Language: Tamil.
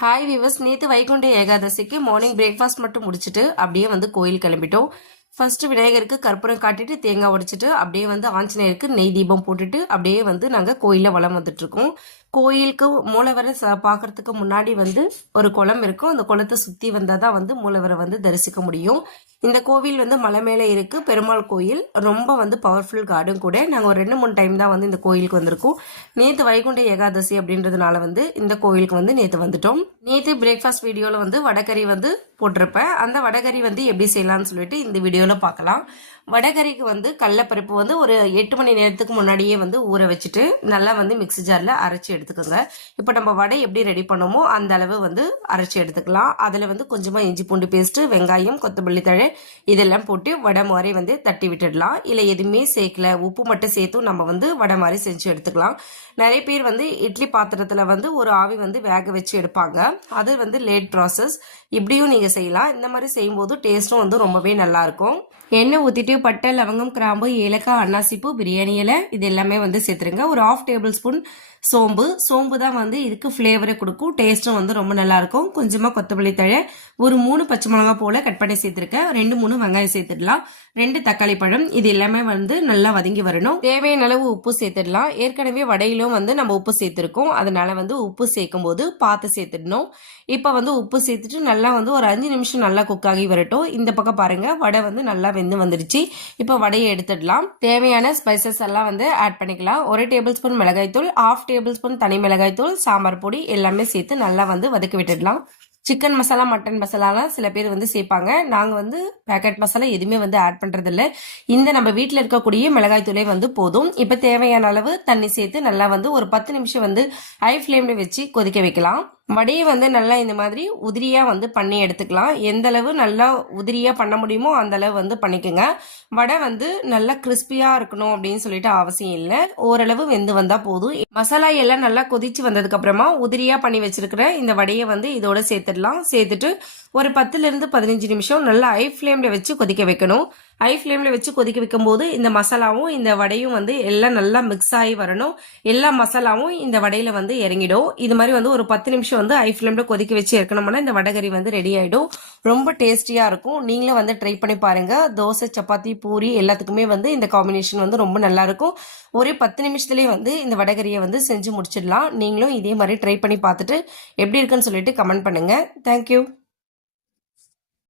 ஹாய் விவஸ், நேற்று வைகுண்ட ஏகாதசிக்கு மார்னிங் பிரேக்ஃபாஸ்ட் மட்டும் முடிச்சுட்டு அப்படியே வந்து கோயில் கிளம்பிட்டோம். ஃபர்ஸ்ட் விநாயகருக்கு கற்பூரம் காட்டிட்டு தேங்காய் உடைச்சிட்டு அப்படியே வந்து ஆஞ்சநேயருக்கு நெய் தீபம் போட்டுட்டு அப்படியே வந்து நாங்கள் கோயிலில் வலம் வந்துட்டு இருக்கோம். கோயிலுக்கு மூலவரை பார்க்கறதுக்கு முன்னாடி வந்து ஒரு குளம் இருக்கும். அந்த குளத்தை சுற்றி வந்தால் தான் வந்து மூலவரை வந்து தரிசிக்க முடியும். இந்த கோவில் வந்து மலை மேலே இருக்கு. பெருமாள் கோயில் ரொம்ப வந்து பவர்ஃபுல் காடும் கூட. நாங்கள் ஒரு 2-3 டைம் தான் வந்து இந்த கோயிலுக்கு வந்திருக்கோம். நேற்று வைகுண்ட ஏகாதசி அப்படின்றதுனால வந்து இந்த கோயிலுக்கு வந்து நேற்று வந்துட்டோம். நேற்று பிரேக்ஃபாஸ்ட் வீடியோவில் வந்து வடகறி வந்து போட்டிருப்பேன். அந்த வடகறி வந்து எப்படி செய்யலாம்னு சொல்லிட்டு இந்த வீடியோவில் பார்க்கலாம். வடகறிக்கு வந்து கடலைப்பருப்பு வந்து ஒரு 8 மணி நேரத்துக்கு முன்னாடியே வந்து ஊற வச்சுட்டு நல்லா வந்து மிக்ஸி ஜாரில் அரைச்சி எடுத்துக்கோங்க. இப்போ நம்ம வடை எப்படி ரெடி பண்ணோமோ அந்த அளவு வந்து அரைச்சி எடுத்துக்கலாம். அதில் வந்து கொஞ்சமாக இஞ்சி பூண்டு பேஸ்ட்டு, வெங்காயம், கொத்தமல்லி தழை இதெல்லாம் போட்டு வடை மாதிரி வந்து தட்டி விட்டுடலாம். இல்லை எதுவுமே சேர்க்கல, உப்பு மட்டும் சேர்த்தும் நம்ம வந்து வடை மாதிரி செஞ்சு எடுத்துக்கலாம். நிறைய பேர் வந்து இட்லி பாத்திரத்தில் வந்து ஒரு ஆவி வந்து வேக வச்சு எடுப்பாங்க. அது வந்து லேட் ப்ராசஸ். இப்படியும் நீங்கள் செய்யலாம். இந்த மாதிரி செய்யும்போது டேஸ்ட்டும் வந்து ரொம்பவே நல்லாயிருக்கும். எண்ணெய் ஊற்றிட்டு பட்டை, லவங்கம், கிராம்பு, ஏலக்காய், அன்னாசிப்பூ, பிரியாணி இலை இது எல்லாமே வந்து சேர்த்துருங்க. ஒரு 1/2 டேபிள் ஸ்பூன் சோம்பு தான் வந்து இதுக்கு ஃப்ளேவரை கொடுக்கும். டேஸ்ட்டும் வந்து ரொம்ப நல்லாயிருக்கும். கொஞ்சமாக கொத்தமல்லி தழை, ஒரு 3 பச்சை மிளகா போல் கட் பண்ணி சேர்த்துருக்கேன். 2-3 வெங்காயம் சேர்த்துடலாம். 2 தக்காளி பழம். இது எல்லாமே வந்து நல்லா வதங்கி வரணும். தேவையான அளவு உப்பு சேர்த்துடலாம். ஏற்கனவே வடையிலும் வந்து நம்ம உப்பு சேர்த்துருக்கோம். அதனால வந்து உப்பு சேர்க்கும் போது பார்த்து சேர்த்துடணும். இப்போ வந்து உப்பு சேர்த்துட்டு நல்லா வந்து ஒரு 5 நிமிஷம் நல்லா குக் ஆகி வரட்டும். இந்த பக்கம் பாருங்க, வடை வந்து நல்லா வெந்து வந்துடுச்சு. இப்போ வடையை எடுத்துடலாம். தேவையான ஸ்பைசஸ் எல்லாம் வந்து ஆட் பண்ணிக்கலாம். 1 டேபிள் ஸ்பூன் மிளகாய்த்தூள், 1/2 டேபிள் ஸ்பூன் தனி மிளகாய்த்தூள், சாம்பார் பொடி எல்லாமே சேர்த்து நல்லா வந்து வதக்கி விட்டுடலாம். சிக்கன் மசாலா, மட்டன் மசாலாலாம் சில பேர் வந்து சேர்ப்பாங்க. நாங்கள் வந்து பேக்கெட் மசாலா எதுவுமே வந்து ஆட் பண்ணுறதில்ல. இந்த நம்ம வீட்டில் இருக்கக்கூடிய மிளகாய் தூளே வந்து போதும். இப்போ தேவையான அளவு தண்ணி சேர்த்து நல்லா வந்து ஒரு 10 நிமிஷம் வந்து ஹை ஃப்ளேமில் வச்சு கொதிக்க வைக்கலாம். வடையை வந்து நல்லா இந்த மாதிரி உதிரியாக வந்து பண்ணி எடுத்துக்கலாம். எந்த அளவு நல்லா உதிரியாக பண்ண முடியுமோ அந்த அளவு வந்து பண்ணிக்கோங்க. வடை வந்து நல்லா கிறிஸ்பியாக இருக்கணும் அப்படின்னு சொல்லிட்டு அவசியம் இல்லை. ஓரளவு வெந்து வந்தால் போதும். மசாலா எல்லாம் நல்லா கொதிச்சு வந்ததுக்கு அப்புறமா உதிரியாக பண்ணி வச்சிருக்கிற இந்த வடையை வந்து இதோட சேர்த்துடலாம். சேர்த்துட்டு ஒரு 10-15 நிமிஷம் நல்லா ஹை ஃப்ளேமில் வச்சு கொதிக்க வைக்கணும். ஹை ஃப்ளேமில் வச்சு கொதிக்க வைக்கும் போது இந்த மசாலாவும் இந்த வடையும் வந்து எல்லாம் நல்லா மிக்ஸ் ஆகி வரணும். எல்லா மசாலாவும் இந்த வடையில வந்து இறங்கிடும். இது மாதிரி வந்து ஒரு 10 நிமிஷம் வந்து ஹை ஃப்ளேமில் கொதிக்க வச்சு இறக்கணும்னா இந்த வடகறி வந்து ரெடி ஆகிடும். ரொம்ப டேஸ்டியாக இருக்கும். நீங்களும் வந்து ட்ரை பண்ணி பாருங்க. தோசை, சப்பாத்தி, பூரி எல்லாத்துக்குமே வந்து இந்த காம்பினேஷன் வந்து ரொம்ப நல்லா இருக்கும். ஒரு 10 நிமிஷத்துலேயே வந்து இந்த வடகறியை வந்து செஞ்சு முடிச்சிடலாம். நீங்களும் இதே மாதிரி ட்ரை பண்ணி பார்த்துட்டு எப்படி இருக்குன்னு சொல்லிட்டு கமெண்ட் பண்ணுங்க. தேங்க்யூ.